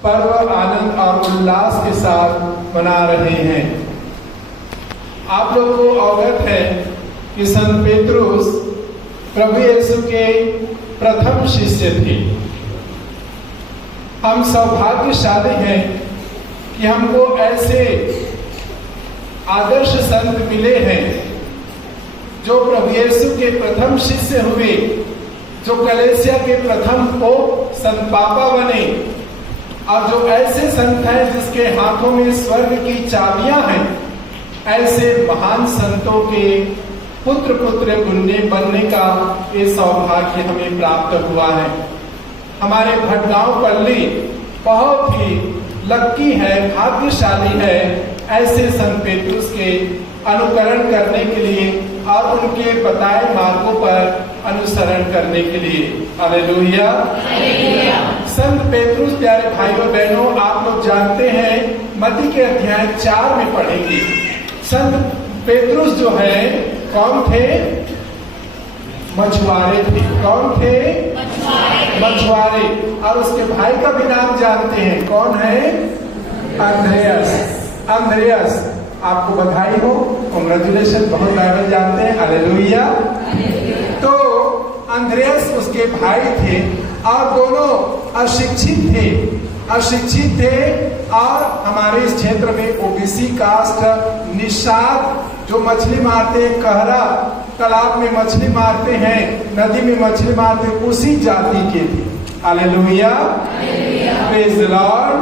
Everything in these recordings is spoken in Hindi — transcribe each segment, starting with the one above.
पर्व आनंद और उल्लास के साथ मना रहे हैं। आप लोग को अवगत है कि संत पेतरुस प्रभु यीशु के प्रथम शिष्य थे। हम सौभाग्यशाली हैं कि हमको ऐसे आदर्श संत मिले हैं जो प्रभु यीशु के प्रथम शिष्य हुए, जो कलीसिया के प्रथम पोप संत पापा बने, और जो ऐसे संत हैं जिसके हाथों में स्वर्ग की चाबियां हैं। ऐसे महान संतों के पुत्र बनने का ये सौभाग्य हमें प्राप्त हुआ है। हमारे भटगांव पल्ली बहुत ही लक्की है, भाग्यशाली है ऐसे संत पेतरुस के अनुकरण करने के लिए और उनके बताए मार्गों पर अनुसरण करने के लिए। हालेलुया। संत पेतरुस प्यारे भाइयों बहनों, आप लोग जानते हैं मत्ती के अध्याय 4 में पढ़ेंगे। संत पेतरुस जो है कौन थे? मछुआरे थे। कौन थे? मछुआरे। और उसके भाई का भी नाम जानते हैं, कौन है? अंद्रेयस। आपको बधाई हो, कांग्रेचुलेशन, बहुत बाइबल जानते हैं। हालेलुया। तो अंद्रेयस उसके भाई थे और दोनों अशिक्षित थे और हमारे इस क्षेत्र में ओबीसी कास्ट, निषाद जो मछली मारते हैं, कहरा तालाब में मछली मारते हैं, नदी में मछली मारते हैं, उसी जाति के थे। हालेलुया। Praise the Lord.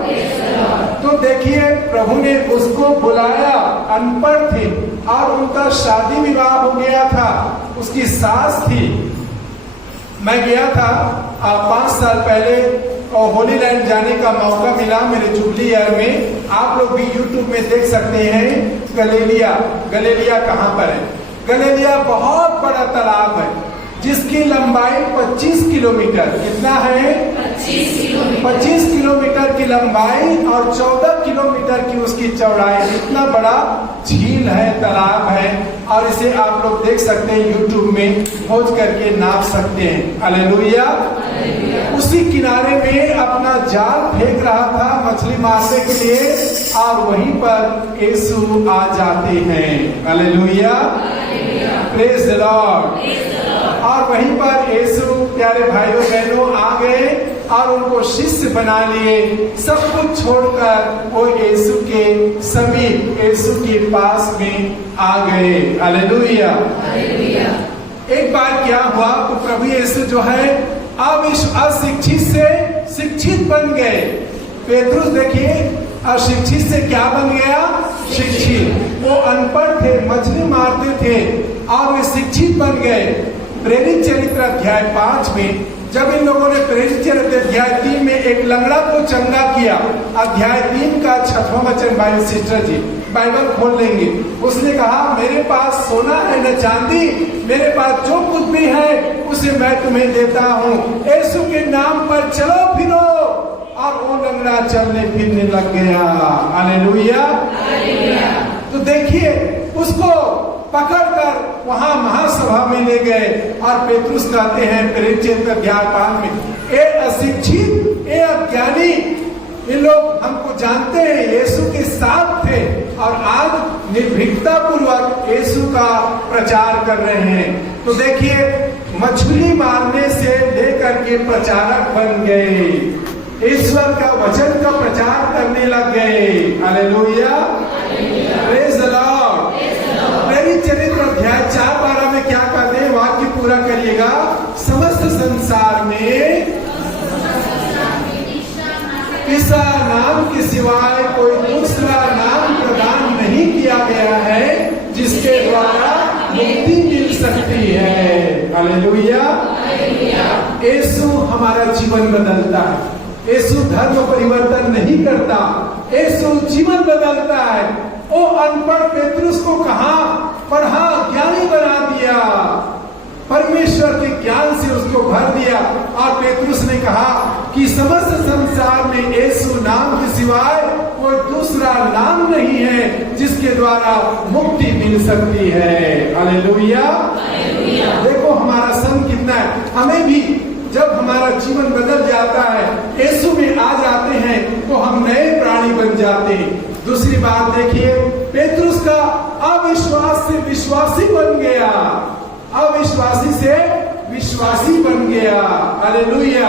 तो देखिए प्रभु ने उसको बुलाया, अनपढ़ थे और उनका शादी विवाह हो गया था, उसकी सास थी। मैं गया था 5 साल पहले और होली लैंड जाने का मौका मिला मेरे जुबली ईयर में। आप लोग भी यूट्यूब में देख सकते हैं। गलीलिया कहाँ पर है? गलीलिया बहुत बड़ा तालाब है जिसकी लंबाई 25 किलोमीटर। कितना है? 25 किलोमीटर की लंबाई और 14 किलोमीटर की उसकी चौड़ाई। इतना बड़ा झील है, तालाब है, और इसे आप लोग देख सकते हैं यूट्यूब में खोज करके नाप सकते हैं। हालेलुया। उसी किनारे में अपना जाल फेंक रहा था मछली मारने के लिए और वहीं पर यीशु आ जाते हैं। हालेलुया। Praise the Lord. और वहीं पर यीशु प्यारे भाइयों बहनों आ गए और उनको शिष्य बना लिए। सब कुछ छोड़कर वो यीशु के समीप, यीशु के पास में आ गए। हालेलुया। एक बार क्या हुआ तो प्रभु यीशु जो है अब इस अशिक्षित से शिक्षित बन गए। पेतरुस देखिए अशिक्षित से क्या बन गया? शिक्षित। वो अनपढ़ थे, मछली मारते थे और वे शिक्षित बन गए। प्रेरित चरित्र अध्याय 5 में जब इन लोगों ने प्रेरित चरित्र अध्याय 3 में एक लंगड़ा को चंगा किया, अध्याय 3 का 6वां वचन बाइबल सिस्टर जी बाइबल खोल लेंगे। उसने कहा मेरे पास सोना है न चांदी, मेरे पास जो कुछ भी है उसे मैं तुम्हें देता हूँ, यीशु के नाम पर चलो फिरो। और वो लंगड़ा चलने फिरने लग गया। हालेलुया। तो देखिए उसको पकड़कर वहां महासभा में ले गए और पेतरुस कहते हैं प्रेरित चरित्र अध्याय 5 में, ए अशिक्षित, ए अज्ञानी, ये लोग हमको जानते हैं यीशु के साथ थे और आज निर्भीकता पूर्वक यीशु का प्रचार कर रहे हैं। तो देखिए मछली मारने से लेकर के प्रचारक बन गए, ईश्वर का वचन का प्रचार करने लग गए। हालेलुया। Praise the Lord. प्रेरित चरित्र अध्याय 4:12 में क्या कहते हैं? वाक्य पूरा करिएगा। समस्त संसार में ईसा नाम के सिवाय कोई दूसरा नाम प्रदान नहीं किया गया है जिसके द्वारा मुक्ति मिल सकती है। हालेलुया। यीशु हमारा जीवन बदलता है। यीशु धर्म परिवर्तन नहीं करता, यीशु जीवन बदलता है। वो अनपढ़ पेतरुस को कहा पढ़ा, ज्ञानी बना दिया, परमेश्वर के ज्ञान से उसको भर दिया। और पेतरुस ने कहा कि समस्त संसार में यीशु नाम के सिवाय कोई दूसरा नाम नहीं है जिसके द्वारा मुक्ति मिल सकती है। हालेलुया। देखो हमारा संत कितना है। हमें भी जब हमारा जीवन बदल जाता है, यीशु में आ जाते हैं, तो विश्वासी बन गया। हालेलुया।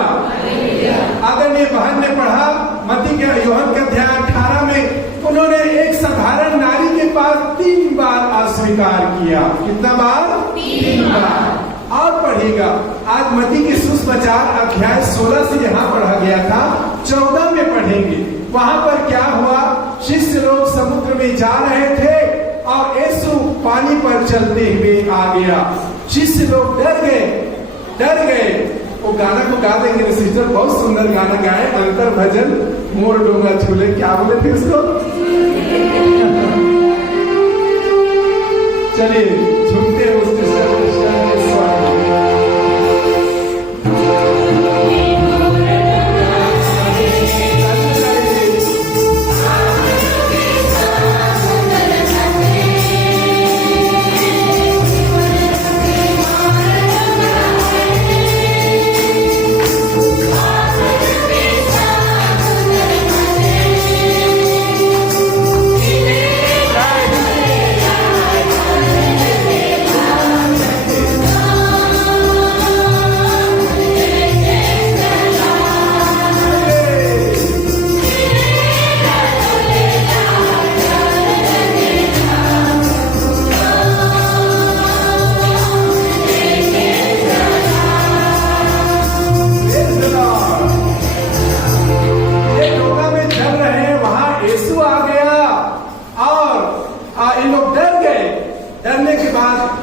आदरणीय बहन ने पढ़ा मत्ती के यूहन्ना के अध्याय 18 में, उन्होंने एक साधारण नारी के पास 3 बार अस्वीकार किया। कितना बार? 3 बार। और पढ़िएगा, आज मत्ती के सुसमाचार अध्याय 16 से यहाँ पढ़ा गया था, 14 में पढ़ेंगे। वहां पर क्या हुआ? शिष्य लोग समुद्र में जा रहे थे और यीशु पानी पर चलते हुए आ गया। शिष्य लोग डर गए। वो गाना को गा देंगे सिस्टर, बहुत सुंदर गाना गाए, अंतर भजन मोर डोंगा झूले, क्या बोले थे उसको? चलिए झूमते उस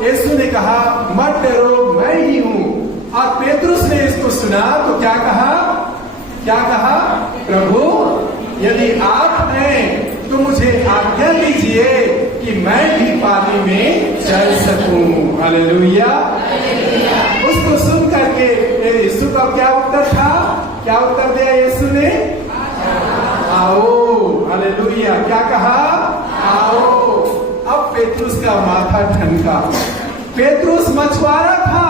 यीशु ने कहा मत डरो, मैं ही हूं। और पेतरुस ने इसको सुना तो क्या कहा? प्रभु यदि आप हैं तो मुझे आज्ञा दीजिए कि मैं भी पानी में चल सकूं। हालेलुया। उसको सुन करके यीशु का क्या उत्तर था? क्या उत्तर दिया यीशु ने? आओ। हालेलुया। क्या कहा? आओ। अब पेतरुस का माथा ठनका। पेतरुस मछुआरा था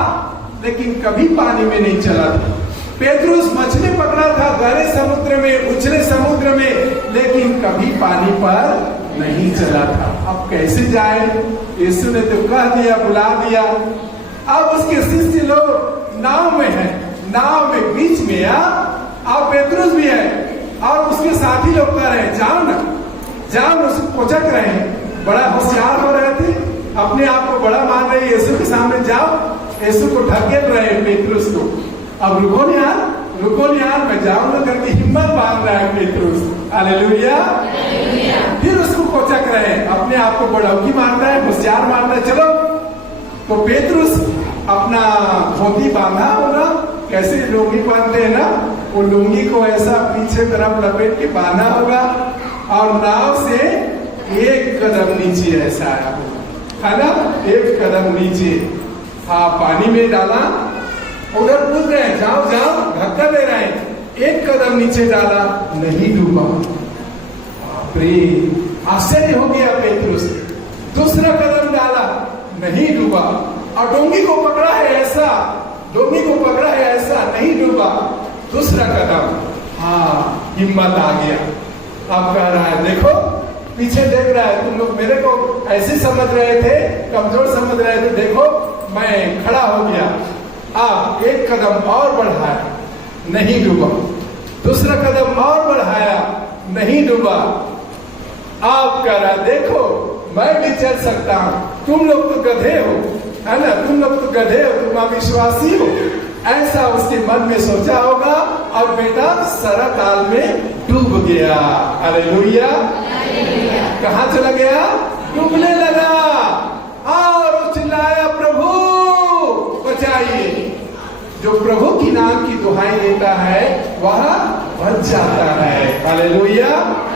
लेकिन कभी पानी में नहीं चला था। पेतरुस मछली पकड़ा था गहरे समुद्र में, उछले समुद्र में, लेकिन कभी पानी पर नहीं चला था। अब कैसे जाए? यीशु ने तो कह दिया, बुला दिया। अब उसके शिष्य लोग नाव में है, नाव में बीच में अब पेतरुस भी है और उसके साथी लोग कह रहे हैं जाओ ना, जाओ। उसको कोचक रहे हैं, बड़ा होशियार हो रहे थे, अपने आप को बड़ा मान रहे, यीशु के सामने जाओ। यीशु को ढकेल रहे हैं पेतरुस को। अब रुको यार, मैं जाऊंगा करके हिम्मत बांध रहा है पेतरुस। हालेलुया। फिर उसको कोचक रहे हैं, अपने आप को बड़ौकी मान रहा है, होशियार मान रहा है, चलो। तो पेतरुस अपना धोती बांधा होगा, कैसे लुंगी बांधते हैं ना, वो लुंगी को ऐसा पीछे तरफ लपेट के बांधा होगा और नाव से 1 कदम नीचे ऐसा आया है ना, 1 कदम नीचे। हाँ, पानी में डाला, उधर कूद रहे, जाओ धक्का दे रहे हैं, 1 कदम नीचे डाला, नहीं डूबा। आश्चर्य हो गया पेतरुस। दूसरा कदम डाला, नहीं डूबा। और डोंगी को पकड़ा है ऐसा, नहीं डूबा। दूसरा कदम, हाँ, हिम्मत आ गया। अब कह रहा है देखो, पीछे देख रहा है, तुम लोग मेरे को ऐसे समझ रहे थे, कमजोर समझ रहे थे, देखो मैं खड़ा हो गया। अब 1 कदम और बढ़ाया, नहीं डूबा। दूसरा कदम और बढ़ाया, नहीं डूबा। आप कह रहा देखो मैं भी चल सकता हूं, तुम लोग तो गधे हो, है ना, तुम लोग तो गधे हो, तुम अविश्वासी हो, ऐसा उसके मन में सोचा होगा। और बेटा सारा ताल में डूब गया। हालेलुया। कहाँ चला गया? डूबने लगा। और चिल्लाया, प्रभु बचाइए। जो प्रभु की नाम की दुहाई देता है वह बच जाता है। हालेलुया।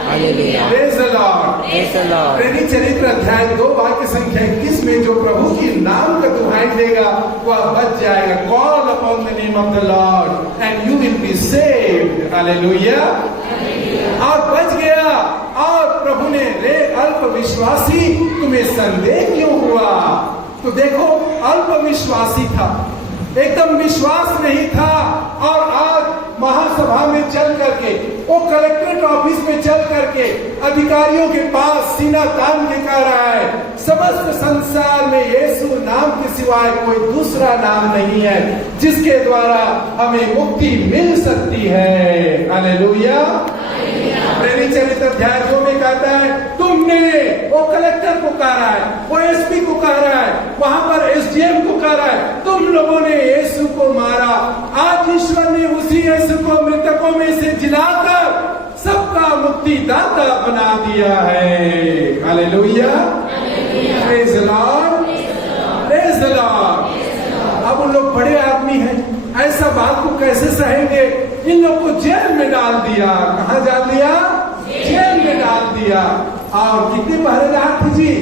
Praise the Lord. प्रेरित चरित्र अध्याय 2 वाक्य संख्या 21 में जो प्रभु की नाम का दुहाई देगा वह बच जाएगा। Call upon the name of the Lord and you will be saved. Hallelujah. और बच गया। और प्रभु ने, रे अल्प विश्वासी, तुम्हें संदेह क्यों हुआ? तो देखो, अल्प विश्वासी था, एकदम विश्वास नहीं था। और आज महासभा में चल करके, वो कलेक्ट्रेट ऑफिस में चल करके अधिकारियों के पास सीना तान के कह रहा है, समस्त संसार में यीशु नाम के सिवाय कोई दूसरा नाम नहीं है जिसके द्वारा हमें मुक्ति मिल सकती है। हालेलुया। प्रेरित चरित्र अध्याय 2 में कहता है, तुमने, वो कलेक्टर को कह रहा है, वो एसपी को कह रहा है, वहां पर एसडीएम को कह रहा है, तुम लोगों ने यीशु को मारा। आज ईश्वर ने उसी यीशु को मृतकों में से जिलाकर सबका मुक्तिदाता बना दिया है। Hallelujah. Praise the Lord, praise the Lord. अब उन लोग बड़े आदमी हैं, ऐसा बात को कैसे सहेंगे? इन लोग को जेल में डाल दिया। कहाँ डाल दिया? जेल में डाल दिया। और कितने पहरेदार थे जी?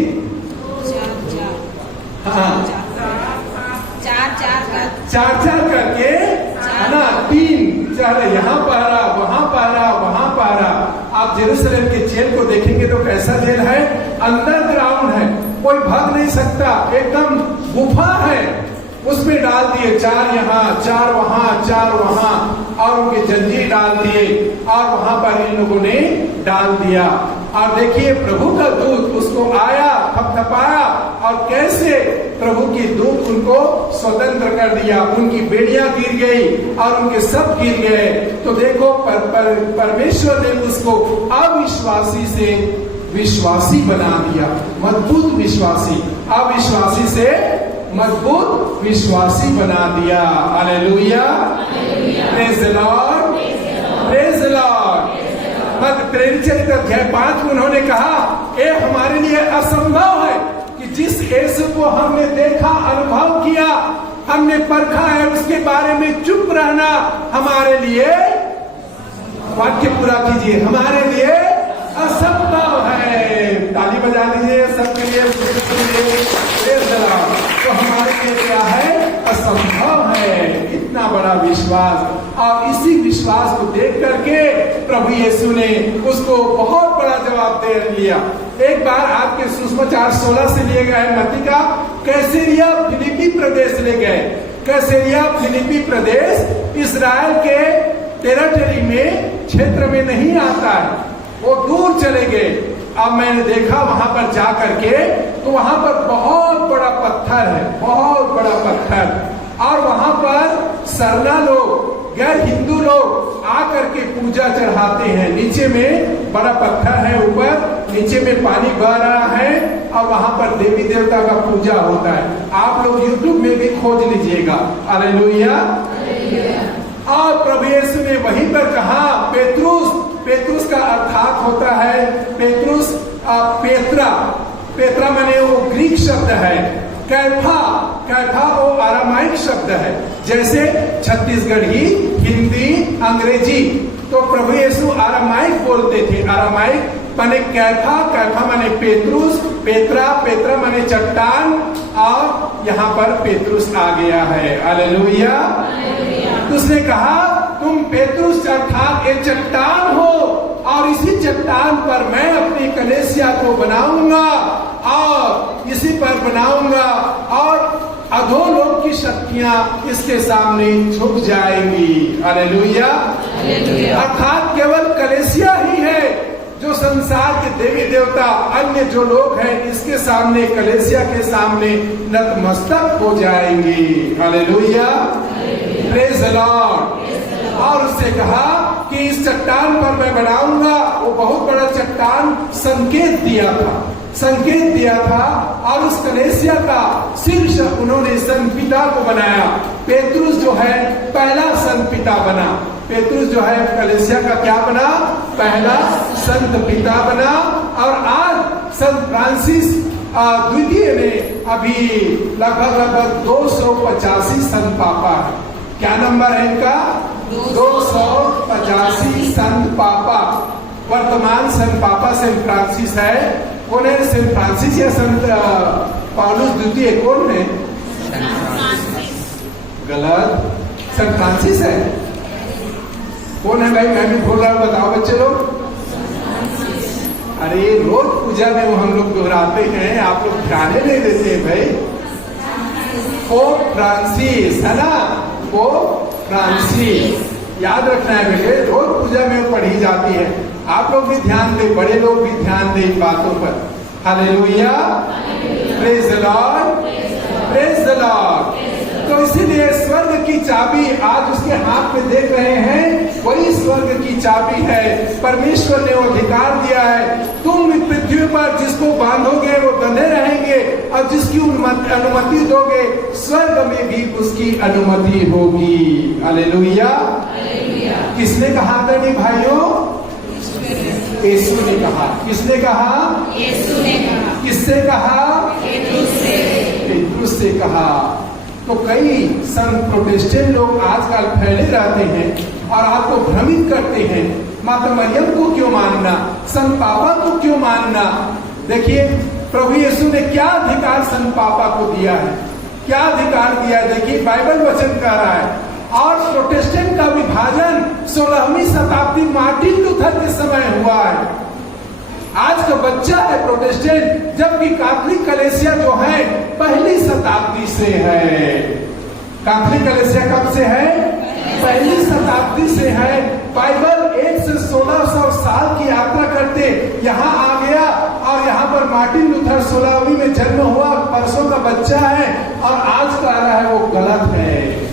चार करके, है ना, 3 चार, यहाँ पहरा, वहाँ पहरा, वहाँ पहरा। आप जेरूसलम के जेल को देखेंगे तो कैसा जेल है? अंडरग्राउंड है, कोई भाग नहीं सकता, एकदम गुफा है। उसमें डाल दिए 4 यहाँ, 4 वहाँ, 4 वहाँ, और उनके जंजीर डाल दिए और वहां पर इन लोगों ने डाल दिया। और देखिए प्रभु का दूत उसको आया, थपथपाया, और कैसे प्रभु की दूत उनको स्वतंत्र कर दिया। उनकी बेड़ियां गिर गई और उनके सब गिर गए। तो देखो परमेश्वर ने उसको अविश्वासी से विश्वासी बना दिया, मजबूत विश्वासी, अविश्वासी से मजबूत विश्वासी बना दिया। Hallelujah, praise the Lord, praise the Lord. प्रेरित चरित्र अध्याय 5 में उन्होंने कहा, ये हमारे लिए असंभव है कि जिस यीशु को हमने देखा, अनुभव किया, हमने परखा है, उसके बारे में चुप रहना हमारे लिए, वाक्य पूरा कीजिए, हमारे लिए असंभव है। ताली बजा लीजिए सबके लिए। तो हमारे लिए क्या है? असंभव है। इतना बड़ा विश्वास, और इसी विश्वास को देख करके प्रभु यीशु ने उसको बहुत बड़ा जवाब दे लिया। एक बार आपके सुसमाचार 16 से लिए गए मत्ती का, कैसरिया फिलिपी प्रदेश ले गए। कैसरिया फिलिपी प्रदेश इस्राएल के टेरिटरी में, क्षेत्र में नहीं आता है, वो दूर चले गए। अब मैंने देखा वहां पर जा करके, तो वहां पर बहुत बड़ा पत्थर है, बहुत बड़ा पत्थर, और वहां पर सरना लोग, गैर हिंदू लोग आकर के पूजा चढ़ाते हैं। नीचे में बड़ा पत्थर है, ऊपर नीचे में पानी बह रहा है, और वहां पर देवी देवता का पूजा होता है। आप लोग यूट्यूब में भी खोज लीजिएगा। हालेलुया। और प्रभु यीशु ने वहीं पर कहा, पेत्रुस का अर्थात होता है पेत्रुस, पेत्रा माने वो ग्रीक शब्द है। कैफा वो अरामाइक शब्द है, जैसे छत्तीसगढ़ी, हिंदी, अंग्रेजी। तो प्रभु यीशु अरामाइक बोलते थे। अरामाइक माने कैफा माने पेत्रुस, पेत्रा माने चट्टान, और यहाँ पर पेत्रुस आ गया है। हालेलुया। तो उसने कहा, तुम पेत्रुस अर्थात एक चट्टान हो, और इसी चट्टान पर मैं अपनी कलीसिया को बनाऊंगा, और इसी पर बनाऊंगा, और अधोलोक की शक्तियां इसके सामने झुक जाएंगी। हालेलुया। अर्थात केवल कलीसिया ही है जो संसार के देवी देवता, अन्य जो लोग हैं, इसके सामने, कलीसिया के सामने नतमस्तक हो जाएंगे। Hallelujah, praise the Lord. और उससे कहा कि इस चट्टान पर मैं बनाऊंगा। वो बहुत बड़ा चट्टान संकेत दिया था, और उस कलीसिया का शीर्ष उन्होंने संत पिता को बनाया। पेत्रुस जो है पहला संत पिता बना। पेत्रुस जो है कलीसिया का क्या बना? पहला संत पिता बना। और आज संत फ्रांसिस द्वितीय ने अभी लगभग 285 संत पापा है। क्या नंबर है इनका? 285 संत पापा। वर्तमान संत पापा सेंट फ्रांसिस है। कौन है? सेंट फ्रांसिस या संत पौलुस द्वितीय? कौन है? गलत, सेंट फ्रांसिस है। कौन है भाई? मैं भी बोल रहा हूँ, बताओ बच्चे लोग। अरे रोज पूजा में वो हम लोग दोहराते हैं, आप लोग ध्यान नहीं देते हैं भाई। पोप फ्रांसिस, है ना, पोप फ्रांसिस। याद रखना है बेटे, रोज पूजा में पढ़ी जाती है। आप लोग भी ध्यान दें, बड़े लोग भी ध्यान दें इन बातों पर। Hallelujah, praise the Lord, praise the Lord. तो इसीलिए स्वर्ग की चाबी आज उसके हाथ में देख रहे हैं, वही स्वर्ग की चाबी है। परमेश्वर ने वो अधिकार दिया है, तुम पृथ्वी पर जिसको बांधोगे वो बंधे रहेंगे, और जिसकी अनुमति दोगे स्वर्ग में भी उसकी अनुमति होगी। हालेलुया। किसने कहा था ये भाइयों? यीशु ने कहा। किसने कहा? यीशु ने कहा। किससे कहा? पेतरुस से कहा। तो कई संत प्रोटेस्टेंट लोग आजकल फैले रहते हैं और आपको भ्रमित करते हैं, माता मरियम को क्यों मानना, संत पापा को क्यों मानना। देखिए प्रभु यीशु ने क्या अधिकार संत पापा को दिया है, क्या अधिकार दिया है। देखिए बाइबल वचन कह रहा है, और प्रोटेस्टेंट का विभाजन 16वीं शताब्दी मार्टिन लूथर के समय हुआ है। आज का बच्चा है प्रोटेस्टेंट, जबकि कैथोलिक कलीसिया जो है पहली शताब्दी से है। कैथोलिक कलीसिया कब से है? पहली शताब्दी से है। बाइबल 1 से 1600 साल की यात्रा करते यहाँ आ गया, और यहाँ पर मार्टिन लूथर 16वीं में जन्म हुआ, परसों का बच्चा है, और आज कह रहा है वो गलत है।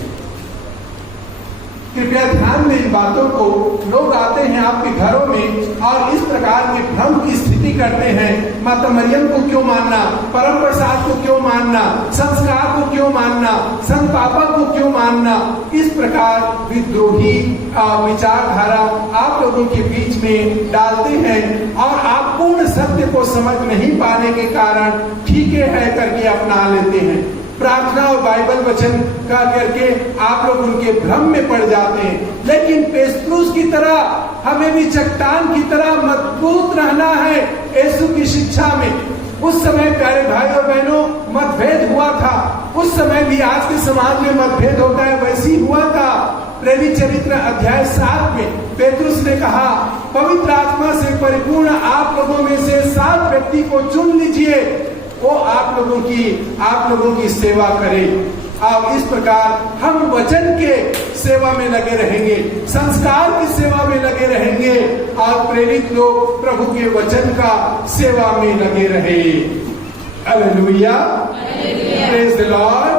कृपया ध्यान में इन बातों को, लोग आते हैं आपके घरों में और इस प्रकार के भ्रम की स्थिति करते हैं। माता मरियम को क्यों मानना, परम प्रसाद को क्यों मानना, संस्कार को क्यों मानना, संत पापा को क्यों मानना। इस प्रकार विद्रोही विचारधारा आप लोगों के बीच में डालते हैं, और आप पूर्ण सत्य को समझ नहीं पाने के कारण ठीक है करके अपना लेते हैं। प्रार्थना और बाइबल वचन का करके आप लोग उनके भ्रम में पड़ जाते हैं। लेकिन पेतरुस की तरह हमें भी चट्टान की तरह मजबूत रहना है यीशु की शिक्षा में। उस समय प्यारे भाई और बहनों मतभेद हुआ था, उस समय भी आज के समाज में मतभेद होता है, वैसी हुआ था। प्रेरित चरित्र अध्याय 7 में पेतरुस ने कहा, पवित्र आत्मा से परिपूर्ण आप लोगों में से 7 व्यक्ति को चुन लीजिए, वो आप लोगों की सेवा करें। और इस प्रकार हम वचन के सेवा में लगे रहेंगे, संस्कार की सेवा में लगे रहेंगे, और प्रेरित लोग प्रभु के वचन का सेवा में लगे रहे। Hallelujah, praise the Lord,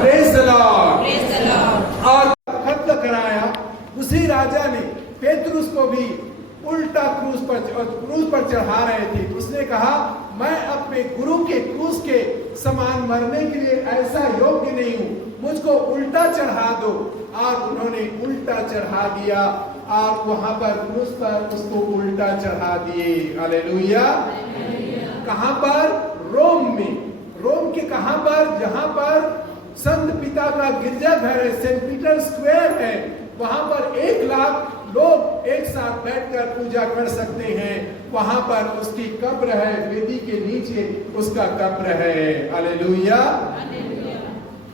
praise the Lord. और खत्म कराया उसी राजा ने पेतरुस को भी उल्टा क्रूस पर चढ़ा रहे थे। उसने कहा, मैं अपने गुरु के क्रूस के समान मरने के लिए ऐसा योग्य नहीं हूँ, मुझको उल्टा चढ़ा दो। और उन्होंने उल्टा चढ़ा दिया, और वहां पर क्रूस पर उसको उल्टा चढ़ा दिए। हालेलुया। कहां पर? रोम में। रोम के कहां पर? जहां पर संत पिता का गिरजाघर है, सेंट पीटर स्क्वायर है, वहां पर 1 लाख लोग एक साथ बैठकर पूजा कर सकते हैं। वहां पर उसकी कब्र है, वेदी के नीचे उसका कब्र है। हालेलुया।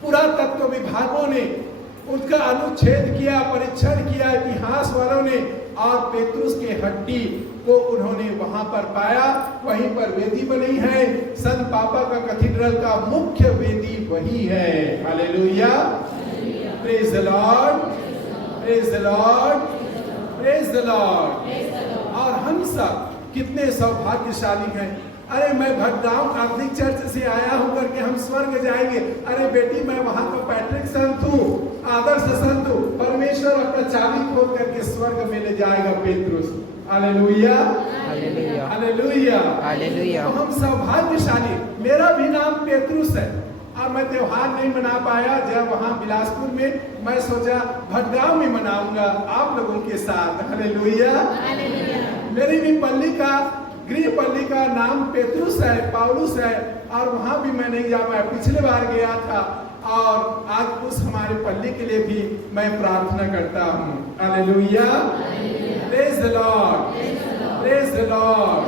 पुरातत्व विभागों ने उसका अनुच्छेद किया, परीक्षण किया, इतिहास वालों ने, और पेतरुस के हड्डी को उन्होंने वहां पर पाया। वहीं पर वेदी बनी है, संत पापा का कैथेड्रल का मुख्य वेदी वही है। Hallelujah, praise the Lord, praise the Lord, praise the Lord. और हम सब कितने सौभाग्यशाली हैं। अरे मैं भटगांव कैथोलिक चर्च से आया हूं करके हम स्वर्ग जाएंगे। अरे बेटी मैं वहां का पैट्रिक संत हूँ, आदर्श संत हूँ। परमेश्वर अपना चाबी खोल करके स्वर्ग में ले जाएगा Petrus. Hallelujah, hallelujah, hallelujah, hallelujah. तो हम सौभाग्यशाली। मेरा भी नाम पेतरुस है, और मैं त्योहार नहीं मना पाया जब वहां बिलासपुर में, मैं सोचा भटगांव में मनाऊंगा आप लोगों के साथ। हालेलुया, मेरी भी पल्ली का, गृह पल्ली का नाम पेतरुस है, पौलुस है, और वहां भी मैं नहीं जा पाया। पिछले बार गया था, और आज उस हमारे पल्ली के लिए भी मैं प्रार्थना करता हूँ। Hallelujah, praise the Lord, praise the Lord.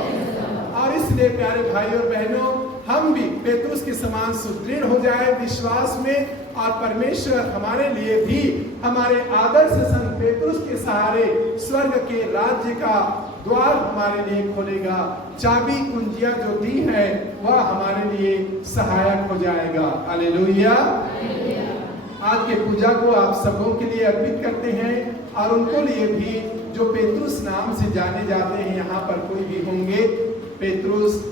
और इसलिए प्यारे भाई और बहनों, हम भी पेतरुस के समान सुदृढ़ हो जाए विश्वास में, और परमेश्वर हमारे लिए भी हमारे आदर्श संत पेतरुस के सहारे स्वर्ग के राज्य का द्वार हमारे लिए खोलेगा, चाबी कुंजियां जो दी है वह हमारे लिए सहायक हो जाएगा। हालेलुया। आज के पूजा को आप सबों के लिए अर्पित करते हैं और उनको लिए भी जो पेतरुस नाम से जाने जाते हैं, यहाँ पर कोई भी होंगे पेतरुस,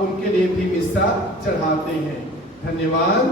उनके लिए भी मिस्सा चढ़ाते हैं। धन्यवाद।